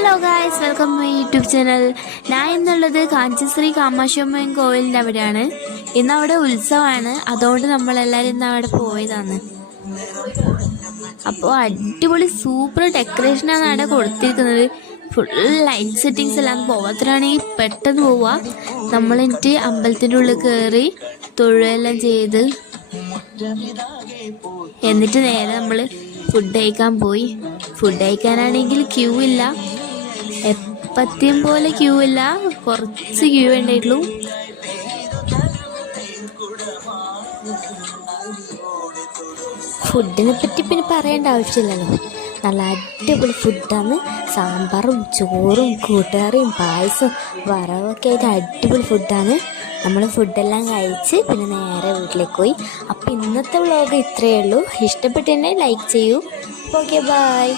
Hello guys, welcome my YouTube channel. ഞാൻ ഇന്നുള്ളത് കാഞ്ചിശ്രീ കാമാക്ഷമ്മൻ കോവിലിൻ്റെ അവിടെയാണ്. ഇന്ന് അവിടെ ഉത്സവമാണ്, അതുകൊണ്ട് നമ്മളെല്ലാവരും ഇന്ന് അവിടെ പോയതാണ്. അപ്പോൾ അടിപൊളി സൂപ്പർ ഡെക്കറേഷനാണ് അവിടെ കൊടുത്തിരിക്കുന്നത്. ഫുൾ ലൈറ്റ് സെറ്റിങ്സ് എല്ലാം. പോകത്തിലാണെങ്കിൽ പെട്ടെന്ന് പോവുക. നമ്മളെന്നിട്ട് അമ്പലത്തിൻ്റെ ഉള്ളിൽ കയറി തൊഴുകെല്ലാം ചെയ്ത് എന്നിട്ട് നേരെ നമ്മൾ ഫുഡ് കഴിക്കാൻ പോയി. ഫുഡ് കഴിക്കാനാണെങ്കിൽ ക്യൂ ഇല്ല, എപ്പത്തെയും പോലെ ക്യൂ ഇല്ല, കുറച്ച് ക്യൂ വേണ്ടിയിട്ടുള്ളൂ. ഫുഡിനെ പറ്റി പിന്നെ പറയേണ്ട ആവശ്യമില്ലല്ലോ, നല്ല അടിപൊളി ഫുഡാണ്. സാമ്പാറും ചോറും കൂട്ടുകറിയും പായസവും വറവൊക്കെ ആയിട്ട് അടിപൊളി ഫുഡാണ്. നമ്മൾ ഫുഡെല്ലാം കഴിച്ച് പിന്നെ നേരെ വീട്ടിലേക്ക് പോയി. അപ്പോൾ ഇന്നത്തെ വ്ളോഗ് ഇത്രയേ ഉള്ളൂ. ഇഷ്ടപ്പെട്ടെന്നെ ലൈക്ക് ചെയ്യൂ. Okay, by.